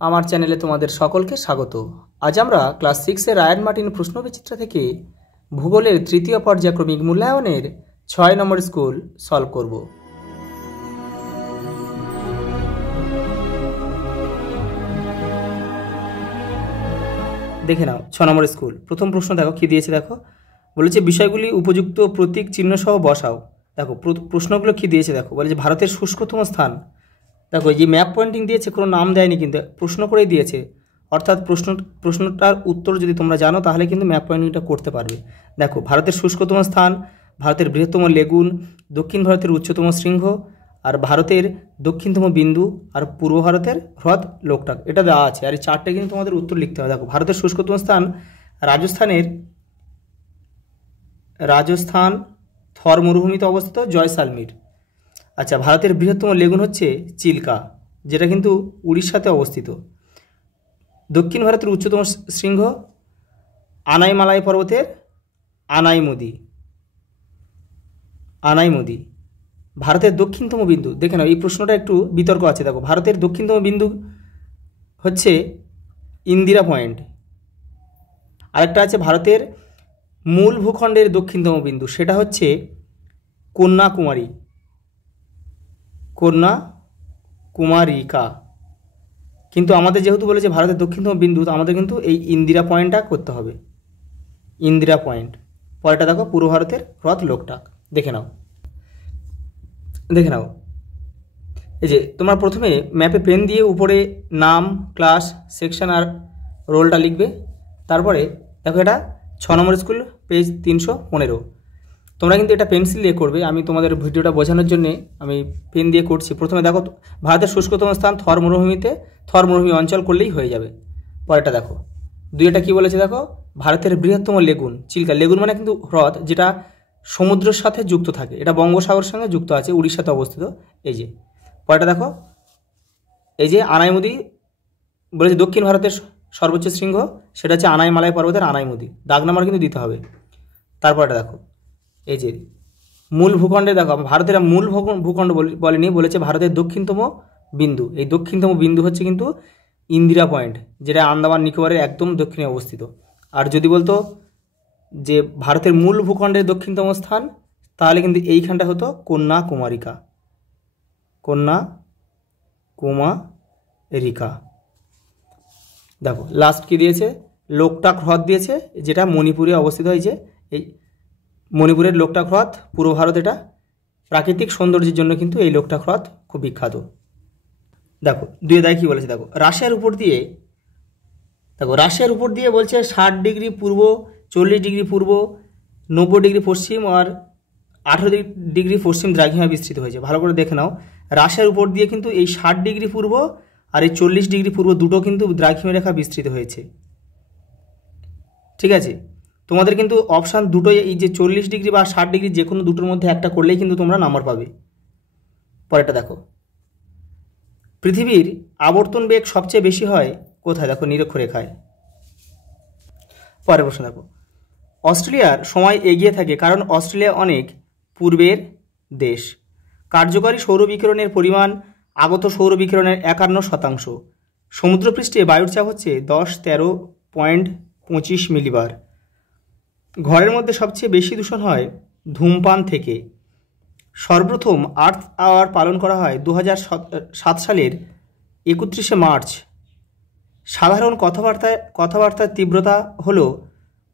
আমার চ্যানেলে তোমাদের সকলকে স্বাগত। আজ আমরা ক্লাস 6 এর রায়ান মার্টিন প্রশ্নবিচিত্রা থেকে ভূগোলের তৃতীয় পর্যায়ক্রমিক মূল্যায়নের 6 নম্বর স্কুল সলভ করব। দেখে নাও 6 নম্বর স্কুল। প্রথম প্রশ্ন দেখো কি দিয়েছে, দেখো বলেছে বিষয়গুলি উপযুক্ত প্রতীক চিহ্ন সহ বসাও। দেখো প্রশ্নগুলো কি দিয়েছে, দেখো বলে যে ভারতের শুষ্কতম স্থান। দেখো এই যে ম্যাপ পয়েন্টিং দিয়েছে, কোনো নাম দেয়নি কিন্তু প্রশ্ন করেই দিয়েছে, অর্থাৎ প্রশ্নটার উত্তর যদি তোমরা জানো তাহলে কিন্তু ম্যাপ পয়েন্টিংটা করতে পারবে। দেখো ভারতের শুষ্কতম স্থান, ভারতের বৃহত্তম লেগুন, দক্ষিণ ভারতের উচ্চতম শৃঙ্গ, আর ভারতের দক্ষিণতম বিন্দু, আর পূর্ব ভারতের হ্রদ লোকটাক, এটা দেওয়া আছে। আর এই চারটে কিন্তু তোমাদের উত্তর লিখতে হবে। দেখো ভারতের শুষ্কতম স্থান রাজস্থান থর মরুভূমিতে অবস্থিত জয়সালমীর। আচ্ছা, ভারতের বৃহত্তম লেগুন হচ্ছে চিল্কা, যেটা কিন্তু উড়িষ্যাতে অবস্থিত। দক্ষিণ ভারতের উচ্চতম শৃঙ্গ আনাইমালাই পর্বতের আনাইমুদি। ভারতের দক্ষিণতম বিন্দু, দেখে নাও এই প্রশ্নটা একটু বিতর্ক আছে। দেখো ভারতের দক্ষিণতম বিন্দু হচ্ছে ইন্দিরা পয়েন্ট। আরেকটা আছে ভারতের মূল ভূখণ্ডের দক্ষিণতম বিন্দু, সেটা হচ্ছে কন্যাকুমারিকা। কিন্তু আমাদের যেহেতু বলেছে ভারতের দক্ষিণতম বিন্দু, তো আমাদের কিন্তু এই ইন্দিরা পয়েন্টটা করতে হবে, ইন্দিরা পয়েন্ট। পরেরটা দেখো পূর্ব ভারতের হ্রদ লোকটাক। দেখে নাও এই যে তোমরা প্রথমে ম্যাপে পেন দিয়ে উপরে নাম, ক্লাস, সেকশন আর রোলটা লিখবে। তারপরে দেখো এটা 6 নম্বর স্কুল, পেজ 315। তোমরা কিন্তু এটা পেন্সিল দিয়ে করবে, আমি তোমাদের ভিডিওটা বোঝানোর জন্যে আমি পেন দিয়ে করছি। প্রথমে দেখো ভারতের শুষ্কতম স্থান থর মরুভূমি অঞ্চল করলেই হয়ে যাবে। পরেরটা দেখো দুইটা কি বলেছে, দেখো ভারতের বৃহত্তম লেগুন চিল্কা। লেগুন মানে কিন্তু হ্রদ যেটা সমুদ্রের সাথে যুক্ত থাকে, এটা বঙ্গোসাগরের সঙ্গে যুক্ত আছে, উড়িষ্যাতে অবস্থিত। এই যে পরেরটা দেখো, এই যে আনাইমুদি বলেছে দক্ষিণ ভারতের সর্বোচ্চ শৃঙ্গ, সেটা হচ্ছে আনাইমালাই পর্বতের আনাইমুদি। দাগ নাম্বার কিন্তু দিতে হবে। তারপরটা দেখো এই যে মূল ভূখণ্ডে, দেখো ভারতের মূল ভূখণ্ড বলেনি, বলেছে ভারতের দক্ষিণতম বিন্দু। এই দক্ষিণতম বিন্দু হচ্ছে কিন্তু ইন্দিরা পয়েন্ট, যেটা আন্দামান নিকোবরের একদম দক্ষিণে অবস্থিত। আর যদি বলতো যে ভারতের মূল ভূখণ্ডের দক্ষিণতম স্থান, তাহলে কিন্তু এইখানটা হতো কন্যাকুমারিকা। দেখো লাস্ট কি দিয়েছে, লোকটাক হ্রদ দিয়েছে, যেটা মণিপুরে অবস্থিত হয়েছে। এই মণিপুরের লোকটাক হ্রদ পূর্ব ভারত, এটা প্রাকৃতিক সৌন্দর্যের জন্য কিন্তু এই লোকটাক হ্রদ খুব বিখ্যাত। দেখো দুই দায় কি বলেছে, দেখো রাশিয়ার উপর দিয়ে বলছে 60 ডিগ্রি পূর্ব, 40 ডিগ্রি পূর্ব, 90 ডিগ্রি পশ্চিম আর 18 ডিগ্রি পশ্চিম দ্রাঘিমা বিস্তৃত হয়েছে। ভালো করে দেখে নাও, রাশিয়ার উপর দিয়ে কিন্তু এই 60 ডিগ্রি পূর্ব আর এই 40 ডিগ্রি পূর্ব দুটো কিন্তু দ্রাঘিমা রেখা বিস্তৃত হয়েছে। ঠিক আছে, তোমাদের কিন্তু অপশান দুটোই, এই যে 40 ডিগ্রি বা 60 ডিগ্রি যে কোনো দুটোর মধ্যে একটা করলেই কিন্তু তোমরা নাম্বার পাবে। পরেরটা দেখো, পৃথিবীর আবর্তন বেগ সবচেয়ে বেশি হয় কোথায়, দেখো নিরক্ষরেখায়। পরের প্রশ্ন দেখো, অস্ট্রেলিয়ার সময় এগিয়ে থাকে কারণ অস্ট্রেলিয়া অনেক পূর্বের দেশ। কার্যকরী সৌরবিকিরণের পরিমাণ আগত সৌরবিকিরণের 51%। সমুদ্রপৃষ্ঠে বায়ুর চাপ হচ্ছে 10-13.25 মিলিবার। ঘরের মধ্যে সবচেয়ে বেশি দূষণ হয় ধূমপান থেকে। সর্বপ্রথম আর্থ আওয়ার পালন করা হয় 2007 সালের 31শে মার্চ। সাধারণ কথাবার্তার তীব্রতা হলো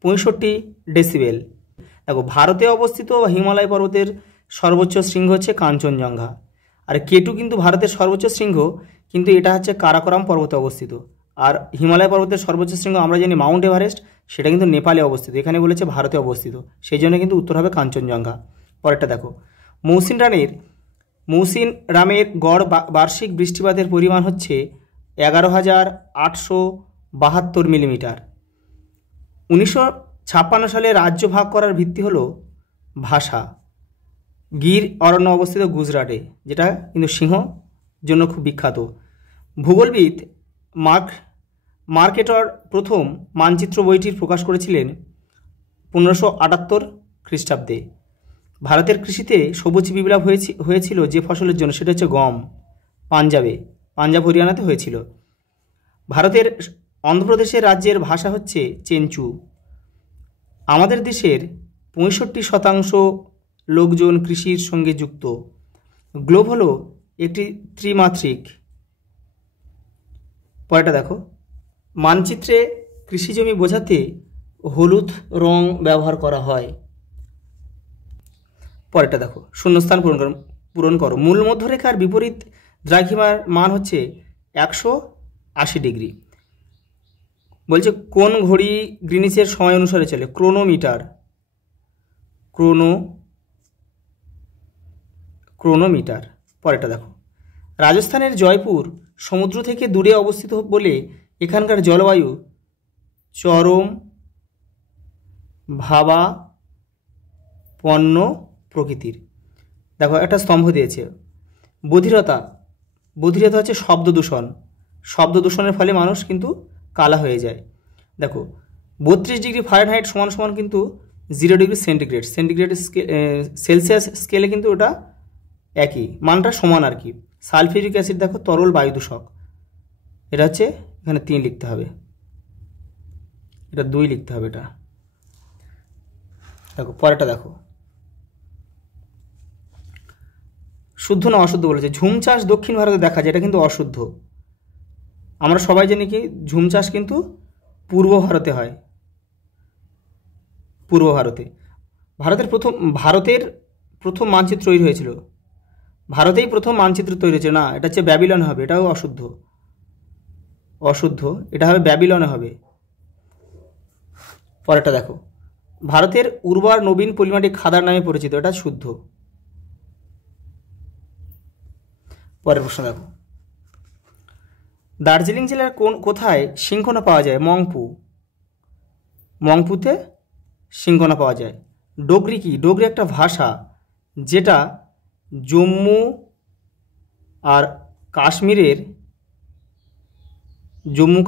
65 ডেসিবেল। দেখো ভারতে অবস্থিত হিমালয় পর্বতের সর্বোচ্চ শৃঙ্গ হচ্ছে কাঞ্চনজঙ্ঘা। আর কেটু কিন্তু ভারতের সর্বোচ্চ শৃঙ্গ, কিন্তু এটা হচ্ছে কারাকোরাম পর্বতে অবস্থিত। আর হিমালয় পর্বতের সর্বোচ্চ শৃঙ্গ আমরা জানি মাউন্ট এভারেস্ট, সেটা কিন্তু নেপালে অবস্থিত। এখানে বলেছে ভারতে অবস্থিত, সেই জন্য কিন্তু উত্তর হবে কাঞ্চনজঙ্ঘা। পরেরটা দেখো, মৌসিন রামের গড় বার্ষিক বৃষ্টিপাতের পরিমাণ হচ্ছে 11,872 মিলিমিটার। 1956 সালে রাজ্য ভাগ করার ভিত্তি হলো ভাষা। গির অরণ্য অবস্থিত গুজরাটে, যেটা কিন্তু সিংহ জন্য খুব বিখ্যাত। ভূগোলবিদ মার্কেটর প্রথম মানচিত্র বইটির প্রকাশ করেছিলেন 1578 খ্রিস্টাব্দে। ভারতের কৃষিতে সবুজ বিপ্লব হয়েছিল যে ফসলের জন্য, সেটা হচ্ছে গম। পাঞ্জাব হরিয়ানাতে হয়েছিল। ভারতের অন্ধ্রপ্রদেশের রাজ্যের ভাষা হচ্ছে চেঞ্চু। আমাদের দেশের 65% লোকজন কৃষির সঙ্গে যুক্ত। গ্লোব হলো একটি ত্রিমাত্রিক। পরেরটা দেখো, মানচিত্রে কৃষিজমি বোঝাতে হলুদ রং ব্যবহার করা হয়। পরেরটা দেখো, শূন্যস্থান পূরণ করো। মূল মধ্যরেখার বিপরীত দ্রাঘিমার মান হচ্ছে 180 ডিগ্রি। বলছে কোন ঘড়ি গ্রিনিচের সময় অনুসারে চলে? ক্রোনোমিটার। ক্রোনোমিটার। পরেরটা দেখো, রাজস্থানের জয়পুর সমুদ্র থেকে দূরে অবস্থিত বলে এখানকার জলবায়ু চরম ভাবাপন্ন প্রকৃতির। দেখো একটা স্তম্ভ দিয়েছে। বধিরতা হচ্ছে শব্দ দূষণ। শব্দ দূষণের ফলে মানুষ কিন্তু কালা হয়ে যায়। দেখো 32 ডিগ্রি ফারেনহাইট সমান সমান কিন্তু 0 ডিগ্রি সেন্টিগ্রেড। সেলসিয়াস স্কেলে কিন্তু ওটা একই, মানটা সমান আর কি। সালফিউরিক অ্যাসিড দেখো তরল বায়ু দূষক, এটা হচ্ছে এখানে 3 লিখতে হবে, এটা 2 লিখতে হবে। এটা দেখো পরেরটা দেখো, শুদ্ধ না অশুদ্ধ বলেছে। ঝুম চাষ দক্ষিণ ভারতে দেখা যায়, এটা কিন্তু অশুদ্ধ। আমরা সবাই জানি কি ঝুম চাষ কিন্তু পূর্ব ভারতে হয়। পূর্ব ভারতে ভারতের প্রথম মানচিত্র তৈরি হয়েছিল, ভারতেই প্রথম মানচিত্র তৈরি হয়েছে না, এটা হচ্ছে ব্যাবিলন হবে, এটাও অশুদ্ধ, এটা হবে ব্যাবিলনে হবে। পরেরটা দেখো, ভারতের উর্বর নবীন পলিমাটি খাদার নামে পরিচিত, এটা শুদ্ধ। পরের প্রশ্ন দেখো, দার্জিলিং জেলার কোথায় সিংকনা পাওয়া যায়? মংপুতে সিংকনা পাওয়া যায়। ডোগরি কি? ডোগরি একটা ভাষা যেটা জম্মু আর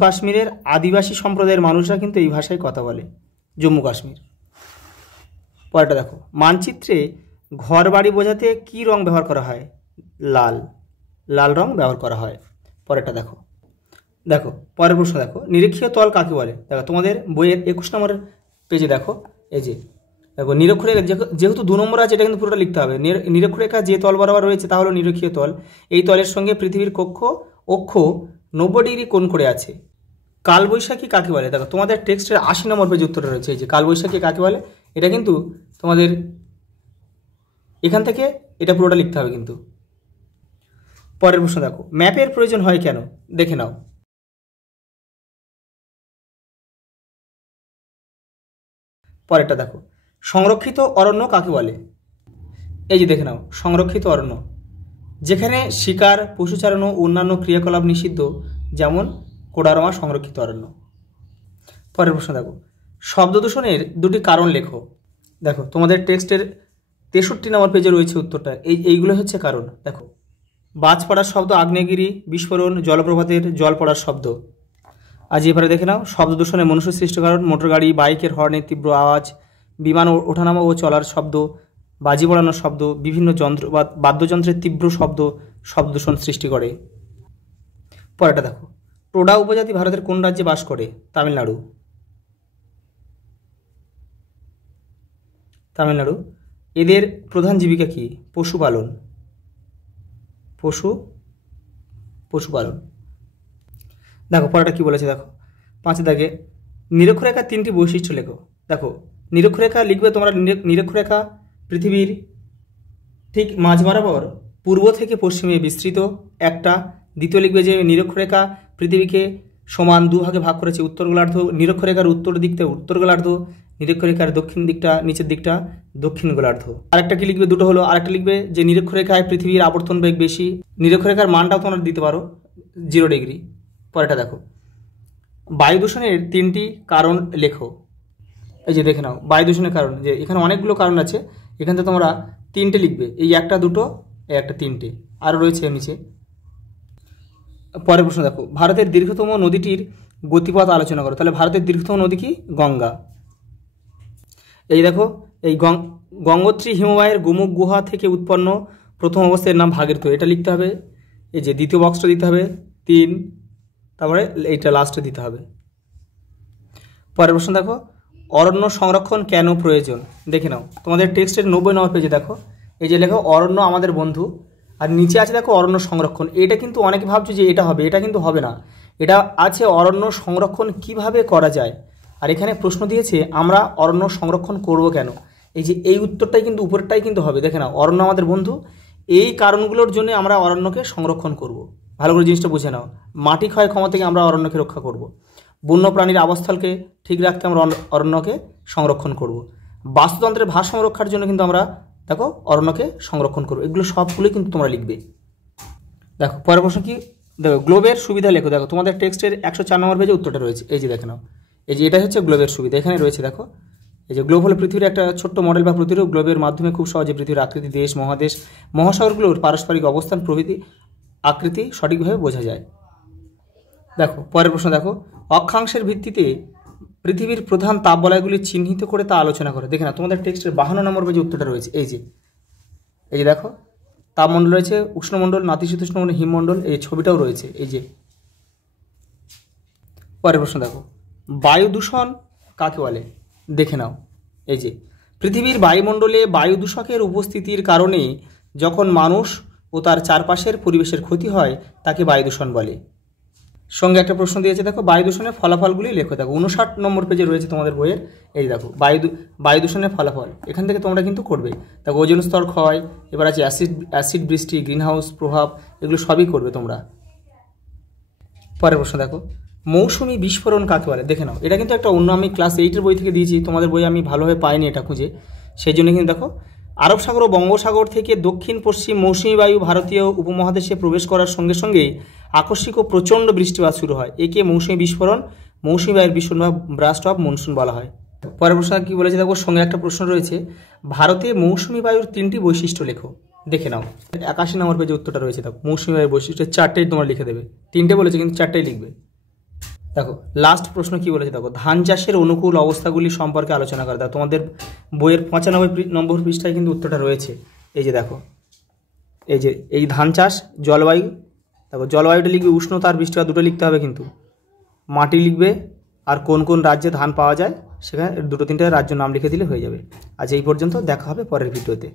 কাশ্মীরের আদিবাসী সম্প্রদায়ের মানুষরা কিন্তু এই ভাষায় কথা বলে, জম্মু কাশ্মীর। পরেরটা দেখো, মানচিত্রে ঘর বাড়ি বোঝাতে কি রং ব্যবহার করা হয়? লাল রং ব্যবহার করা হয়। পরেরটা দেখো, পরের প্রশ্ন দেখো, নিরক্ষীয় তল কাকে বলে? দেখো তোমাদের বইয়ের 21 নম্বরের পেজে দেখো, এই যে দেখো নিরক্ষরেখা, যেহেতু 2 নম্বর আছে, এটা কিন্তু পুরোটা লিখতে হবে। নিরক্ষরেখা যে তল বরাবর রয়েছে তা হলো নিরক্ষীয় তল। এই তলের সঙ্গে পৃথিবীর অক্ষ 90 ডিগ্রি কোণ করে আছে। কালবৈশাখী কাকে বলে? দেখো তোমাদের টেক্সটের 80 নম্বর পেজে উত্তরটা রয়েছে, এই যে কালবৈশাখী কাকে বলে, এটা কিন্তু তোমাদের এখান থেকে এটা পুরোটা লিখতে হবে কিন্তু। পরের প্রশ্ন দেখো, ম্যাপের প্রয়োজন হয় কেন? দেখে নাও। পরেরটা দেখো, সংরক্ষিত অরণ্য কাকে বলে? এই যে দেখে নাও, সংরক্ষিত অরণ্য যেখানে শিকার, পশুচারণ ও অন্যান্য ক্রিয়াকলাপ নিষিদ্ধ, যেমন কোডারমা সংরক্ষিত অরণ্য। পরের প্রশ্ন দেখো, শব্দ দূষণের 2টি কারণ লেখো। দেখো তোমাদের টেক্সটের 63 নম্বর পেজে রয়েছে উত্তরটা। এইগুলো হচ্ছে কারণ। দেখো, বাজ পড়ার শব্দ, আগ্নেয়গিরি বিস্ফোরণ, জলপ্রপাতের জল পড়ার শব্দ। আজ এবারে দেখে নাও, শব্দ দূষণে মনুষ্য সৃষ্ট কারণ, মোটর গাড়ি, বাইকের হর্নের তীব্র আওয়াজ, বিমান ওঠানামা ও চলার শব্দ, বাজি পড়ানোর শব্দ, বিভিন্ন বাদ্যযন্ত্রের তীব্র শব্দ দূষণ সৃষ্টি করে। পরেরটা দেখো, টোডা উপজাতি ভারতের কোন রাজ্যে বাস করে? তামিলনাড়ু। এদের প্রধান জীবিকা কি? পশুপালন। দেখো পরেরটা কি বলেছে, দেখো 5 দাগে, নিরক্ষরেখার 3টি বৈশিষ্ট্য লেখো। দেখো নিরক্ষরেখা লিখবে তোমরা। নিরক্ষরেখা পৃথিবীর ঠিক মাঝ বরাবর পূর্ব থেকে পশ্চিমে বিস্তৃত একটা। দ্বিতীয় লিখবে যে নিরক্ষরেখা পৃথিবীকে সমান 2 ভাগে ভাগ করেছে। উত্তর গোলার্ধ, নিরক্ষরেখার উত্তর দিকটা উত্তর গোলার্ধ, নিরক্ষরেখার দক্ষিণ দিকটা, নিচের দিকটা দক্ষিণ গোলার্ধ। আরেকটা কি লিখবে? দুটো হলো। আরেকটা লিখবে যে নিরক্ষরেখায় পৃথিবীর আবর্তন বেগ বেশি। নিরক্ষরেখার মানটাও তোমরা দিতে পারো 0 ডিগ্রি। পরেরটা দেখো, বায়ু দূষণের 3টি কারণ লেখো। এই যে দেখে নাও, বায়ু দূষণের কারণ, যে এখানে অনেকগুলো কারণ আছে, এখান থেকে তোমরা 3টে লিখবে। এই একটা, দুটো, এই একটা, 3টে আরও রয়েছে নিচে। পরের প্রশ্ন দেখো, ভারতের দীর্ঘতম নদীটির গতিপথ আলোচনা করো। তাহলে ভারতের দীর্ঘতম নদী কি? গঙ্গা। এই দেখো, এই গঙ্গোত্রী হিমবাহের গোমুখ গুহা থেকে উৎপন্ন। প্রথম অবস্থায় নাম ভাগীরথী, এটা লিখতে হবে। এই যে দ্বিতীয় বক্সটা দিতে হবে 3, তারপরে এইটা লাস্টে দিতে হবে। পরের প্রশ্ন দেখো, অরণ্য সংরক্ষণ কেন প্রয়োজন? দেখে নাও তোমাদের টেক্সটের 90 নম্বর পেজে দেখো, এই যে লেখো অরণ্য আমাদের বন্ধু, আর নিচে আছে দেখো অরণ্য সংরক্ষণ। এটা কিন্তু অনেকে ভাবছো যে এটা হবে, এটা কিন্তু হবে না। এটা আছে অরণ্য সংরক্ষণ কিভাবে করা যায়। আর এখানে প্রশ্ন দিয়েছে আমরা অরণ্য সংরক্ষণ করব কেন। এই যে এই উত্তরটাই কিন্তু উপরেরটাই কিন্তু হবে। দেখে নাও, অরণ্য আমাদের বন্ধু, এই কারণগুলোর জন্য আমরা অরণ্যকে সংরক্ষণ করব। ভালো করে জিনিসটা বুঝে নাও। মাটি ক্ষয় ক্ষমতা থেকে আমরা অরণ্যকে রক্ষা করব। বন্য প্রাণীর আবাসস্থলকে ঠিক রাখতে আমরা অরণ্যকে সংরক্ষণ করব। বাস্তুতন্ত্রের ভারসাম্য রক্ষার জন্য কিন্তু আমরা দেখো অরণ্যকে সংরক্ষণ করব। এগুলো সবগুলোই কিন্তু তোমরা লিখবে। দেখো পরের প্রশ্ন কি, দেখো গ্লোবের সুবিধা লেখো। দেখো তোমাদের টেক্সটের 104 নম্বর পেজে উত্তরটা রয়েছে। এই যে দেখে নাও, এই যে এটা হচ্ছে গ্লোবের সুবিধা, এখানে রয়েছে দেখো। এই যে গ্লোব হলো পৃথিবীর একটা ছোট্ট মডেল বা প্রতিরূপ। গ্লোবের মাধ্যমে খুব সহজে পৃথিবীর আকৃতি, দেশ, মহাদেশ, মহাসাগরগুলোর পারস্পরিক অবস্থান প্রভৃতি আকৃতি সঠিকভাবে বোঝা যায়। দেখো পরের প্রশ্ন দেখো, অক্ষাংশের ভিত্তিতে পৃথিবীর প্রধান তাপবলয়গুলি চিহ্নিত করে তা আলোচনা করে। দেখে না তোমাদের টেক্সটের 52 নম্বর পেজে উত্তরটা রয়েছে। এই যে দেখো তাপমণ্ডল রয়েছে, উষ্ণমণ্ডল, নাতিশীতোষ্ণ মণ্ডল, হিমমণ্ডল, এই ছবিটাও রয়েছে। এই যে পরের প্রশ্ন দেখো, বায়ু দূষণ কাকে বলে? দেখে নাও, এই যে পৃথিবীর বায়ুমণ্ডলে বায়ু দূষকের উপস্থিতির কারণে যখন মানুষ ও তার চারপাশের পরিবেশের ক্ষতি হয় তাকে বায়ু দূষণ বলে। সঙ্গে একটা প্রশ্ন দিয়েছে দেখো, বায়ু দূষণের ফলাফলগুলি লেখো। দেখো 59 নম্বর পেজে রয়েছে তোমাদের বইয়ের। এই দেখো বায়ু দূষণের ফলাফল, এখান থেকে তোমরা কিন্তু করবে। দেখো ওজোন স্তর ক্ষয়, এবার আছে অ্যাসিড বৃষ্টি, গ্রিনহাউস প্রভাব, এগুলো সবই করবে তোমরা। পরের প্রশ্ন দেখো, মৌসুমি বিস্ফোরণ কাকে বলে? দেখে নাও, এটা কিন্তু একটা অন্য, আমি ক্লাস 8-এর বই থেকে দিয়েছি, তোমাদের বই আমি ভালোভাবে পাইনি এটা খুঁজে, সেই জন্য কিন্তু দেখো আরব সাগর ও বঙ্গোপসাগর থেকে দক্ষিণ পশ্চিম মৌসুমী বায়ু ভারতীয় উপমহাদেশে প্রবেশ করার সঙ্গে সঙ্গেই আকস্মিক ও প্রচণ্ড বৃষ্টিপাত শুরু হয়। একে মৌসুমী বিস্ফোরণ, মৌসুমী বায়ুর বিস্ফোরণ বা ব্রাস্ট অফ মনসুন বলা হয়। পরের প্রশ্ন কি বলেছে দেখো, সঙ্গে একটা প্রশ্ন রয়েছে, ভারতে মৌসুমী বায়ুর 3টি বৈশিষ্ট্য লেখো। দেখে নাও 81 নম্বর পেজে উত্তরটা রয়েছে। দেখো মৌসুমী বায়ুর বৈশিষ্ট্য 4টেই তোমরা লিখে দেবে। 3টে বলেছে কিন্তু 4টেই লিখবে। দেখো লাস্ট প্রশ্ন কি বলেছে দেখো, ধান চাষের অনুকূল অবস্থাগুলি সম্পর্কে আলোচনা করে। দেখো তোমাদের বইয়ের 95 নম্বর পৃষ্ঠায় কিন্তু উত্তরটা রয়েছে। এই যে দেখো, এই ধান চাষ, জলবায়ু, দেখো জলবায়ুটা লিখবে, উষ্ণতা আর বৃষ্টিপাত দুটো লিখতে হবে কিন্তু, মাটি লিখবে, আর কোন কোন রাজ্যে ধান পাওয়া যায় সেখানে 2-3টে রাজ্যের নাম লিখে দিলে হয়ে যাবে। আজ এই পর্যন্ত, দেখা হবে পরের ভিডিওতে।